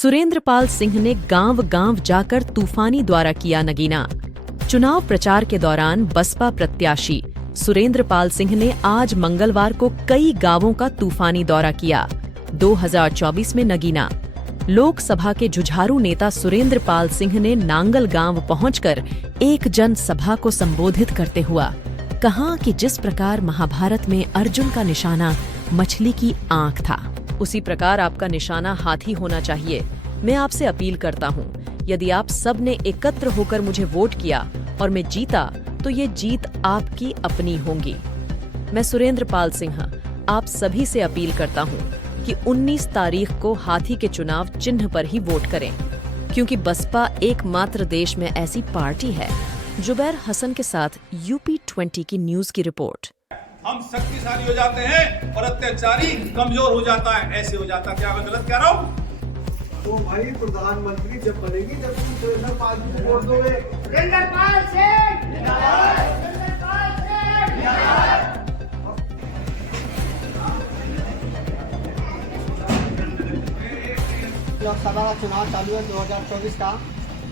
सुरेंद्रपाल सिंह ने गांव-गांव जाकर तूफानी द्वारा किया नगीना। चुनाव प्रचार के दौरान बसपा प्रत्याशी सुरेंद्रपाल सिंह ने आज मंगलवार को कई गांवों का तूफानी दौरा किया। 2024 में नगीना। लोकसभा के जुझारू नेता सुरेंद्रपाल सिंह ने नांगल गांव पहुंचकर एक जनसभा को संबोधित करते हुआ कहा कि जिस प्रकार महाभारत में अर्जुन का निशाना मछली की आंख था, उसी प्रकार आपका निशाना हाथी होना चाहिए। मैं आपसे अपील करता हूं, यदि आप सब ने एकत्र होकर मुझे वोट किया और मैं जीता तो ये जीत आपकी अपनी होंगी। मैं सुरेंद्रपाल सिंह आप सभी से अपील करता हूं कि 19 तारीख को हाथी के चुनाव चिन्ह पर ही वोट करें, क्योंकि बसपा एकमात्र देश में ऐसी पार्टी है। जुबैर हसन के साथ यूपी 20 की न्यूज की रिपोर्ट। हम शक्तिशाली हो जाते हैं और अत्याचारी कमजोर हो जाता है। ऐसे हो जाता, क्या मैं गलत कह रहा हूँ? तो भाई प्रधानमंत्री जब बनेगी जब तुम सुरेंद्रपाल जी को वोट दोगे। सुरेंद्रपाल सिंह जिंदाबाद, सुरेंद्रपाल सिंह जिंदाबाद। लोकसभा का चुनाव चालू है 2024 का,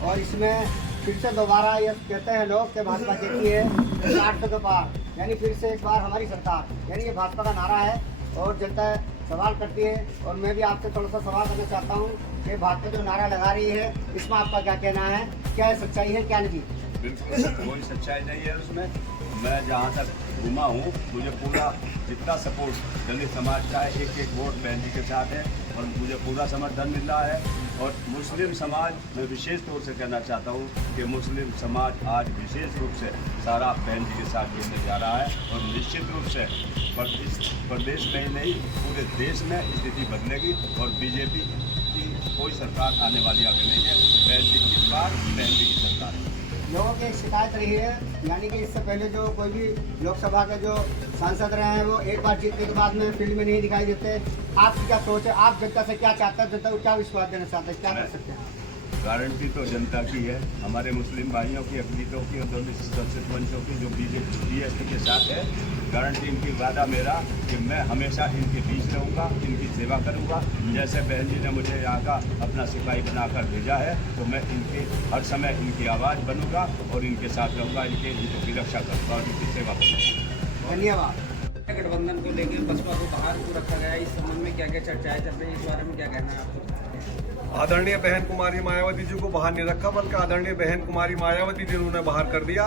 और इसमें फिर से दोबारा ये कहते हैं लोग कि भाजपा जीती है 60 के पार, यानी फिर से एक बार हमारी सरकार, यानी ये भाजपा का नारा है और जनता सवाल करती है। और मैं भी आपसे थोड़ा सा सवाल करना चाहता हूँ कि भाजपा जो नारा लगा रही है इसमें आपका क्या कहना है? क्या सच्चाई है, क्या नहीं? बिल्कुल कोई सच्चाई नहीं है उसमें। मैं जहाँ तक घूमा हूँ, मुझे पूरा जितना सपोर्ट दलित समाज का है, एक एक वोट बहन जी के साथ है और मुझे पूरा समर्थन मिल रहा है। और मुस्लिम समाज, मैं विशेष तौर से कहना चाहता हूँ कि मुस्लिम समाज आज विशेष रूप से सारा बहन जी के साथ जुड़ने जा रहा है और निश्चित रूप से प्रदेश में ही नहीं पूरे देश में स्थिति बदलेगी और बीजेपी की कोई सरकार आने वाली आगे नहीं है। बहन जी की बात, बहन जी की सरकार है। लोगों की एक शिकायत रही है, यानी कि इससे पहले जो कोई भी लोकसभा के जो सांसद रहे हैं वो एक बार जीतने के बाद में फील्ड में नहीं दिखाई देते। आपकी क्या सोच है? आप जनता से क्या चाहते हैं? जनता को क्या विश्वास देना चाहते हैं? क्या कर सकते हैं? गारंटी तो जनता की है, हमारे मुस्लिम भाइयों की, अकलीतों की और दलित मंचों की जो बीएसपी के साथ है। गारंटी इनकी वादा मेरा कि मैं हमेशा इनके बीच रहूँगा, इनकी सेवा करूँगा। जैसे बहन जी ने मुझे यहाँ का अपना सिपाही बनाकर भेजा है, तो मैं इनके हर समय इनकी आवाज़ बनूँगा और इनके साथ रहूँगा, इनके हितों की रक्षा करूँगा और इनकी सेवा करूँगा। धन्यवाद। गठबंधन को लेकर बसपा को बाहर क्यों रखा गया, इस संबंध में क्या क्या चर्चाएं चल रही है, इस बारे में क्या कहना है आपको? आदरणीय बहन कुमारी मायावती जी को बाहर नहीं रखा, बल्कि आदरणीय बहन कुमारी मायावती जी उन्होंने बाहर कर दिया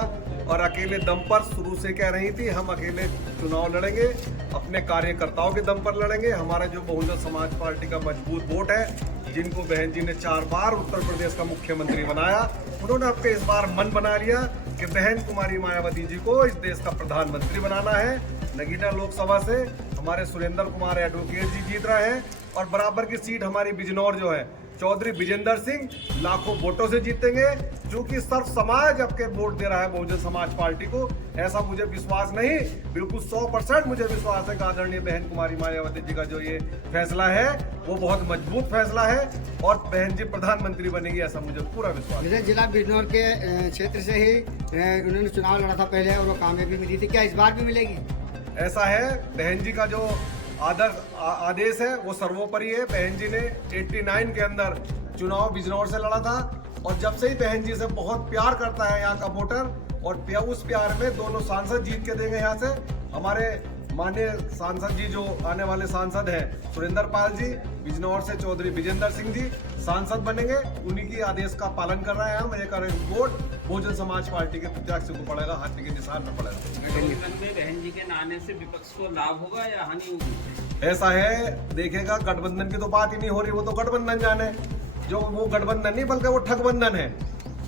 और अकेले दम पर शुरू से कह रही थी हम अकेले चुनाव लड़ेंगे, अपने कार्यकर्ताओं के दम पर लड़ेंगे। हमारा जो बहुजन समाज पार्टी का मजबूत वोट है, जिनको बहन जी ने 4 बार उत्तर प्रदेश का मुख्यमंत्री बनाया, उन्होंने अब इस बार मन बना लिया कि बहन कुमारी मायावती जी को इस देश का प्रधानमंत्री बनाना है। नगीना लोकसभा से हमारे सुरेंद्र कुमार एडवोकेट जी जीत रहे हैं और बराबर की सीट हमारी बिजनौर जो है चौधरी विजेंद्र सिंह लाखों वोटों से जीतेंगे, क्योंकि सर्व समाज आपके वोट दे रहा है बहुजन समाज पार्टी को। ऐसा मुझे विश्वास नहीं, बिल्कुल 100% मुझे विश्वास है कि आदरणीय बहन कुमारी मायावती जी का जो ये फैसला है वो बहुत मजबूत फैसला है और बहन जी प्रधानमंत्री बनेगी, ऐसा मुझे पूरा विश्वास है। जिला बिजनौर के क्षेत्र से ही उन्होंने चुनाव लड़ा था पहले और वो कामयाबी मिली थी, क्या इस बार भी मिलेगी? ऐसा है, बहन जी का जो आदेश है वो सर्वोपरि है। बहन जी ने 89 के अंदर चुनाव बिजनौर से लड़ा था और जब से ही बहन जी से बहुत प्यार करता है यहाँ का वोटर, और उस प्यार में दोनों सांसद जीत के देंगे। यहाँ से हमारे माननीय सांसद जी जो आने वाले सांसद हैं सुरेंद्रपाल जी, बिजनौर से चौधरी विजेंद्र सिंह जी सांसद बनेंगे, उन्हीं की आदेश का पालन कर रहे हैं हम। एक वोट बहुजन समाज पार्टी के प्रत्याशी को पड़ेगा, हाथी के निशान पर पड़ेगा। गठबंधन में बहन जी के नाने से विपक्ष को लाभ होगा या हानि होगी? ऐसा है, देखेगा, गठबंधन की तो बात ही नहीं हो रही, वो तो गठबंधन जाने, जो वो गठबंधन नहीं बल्कि वो ठगबंधन है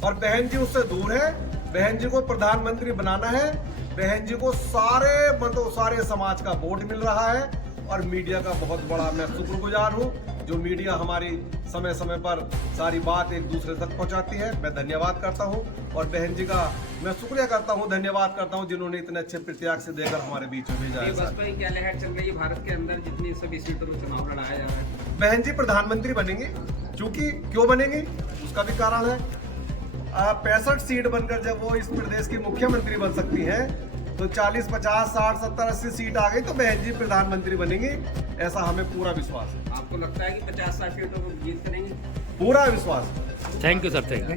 और बहन जी उससे दूर है। बहन जी को प्रधानमंत्री बनाना है, बहन जी को सारे समाज का वोट मिल रहा है और मीडिया का बहुत बड़ा मैं शुक्रगुजार हूँ, जो मीडिया हमारी समय समय पर सारी बात एक दूसरे तक पहुँचाती है। मैं धन्यवाद करता हूँ और बहन जी का मैं शुक्रिया करता हूँ, धन्यवाद करता हूँ जिन्होंने इतने अच्छे प्रत्याग से देकर हमारे बीच में भेजा है। बसपा की क्या लहर चल रही है भारत के अंदर, जितनी सभी सीटों पर चुनाव लड़ाया जा रहा है? बहन जी प्रधानमंत्री बनेंगी, क्योंकि क्यों बनेंगी उसका भी कारण है। 65 सीट बनकर जब वो इस प्रदेश की मुख्यमंत्री बन सकती हैं, तो 40, 50, 60, 70, 80 सीट आ गई तो बहन जी प्रधानमंत्री बनेंगी, ऐसा हमें पूरा विश्वास है। आपको लगता है कि 50-60 सीटों को जीत करेंगे? पूरा विश्वास है। Thank you sir, thank you.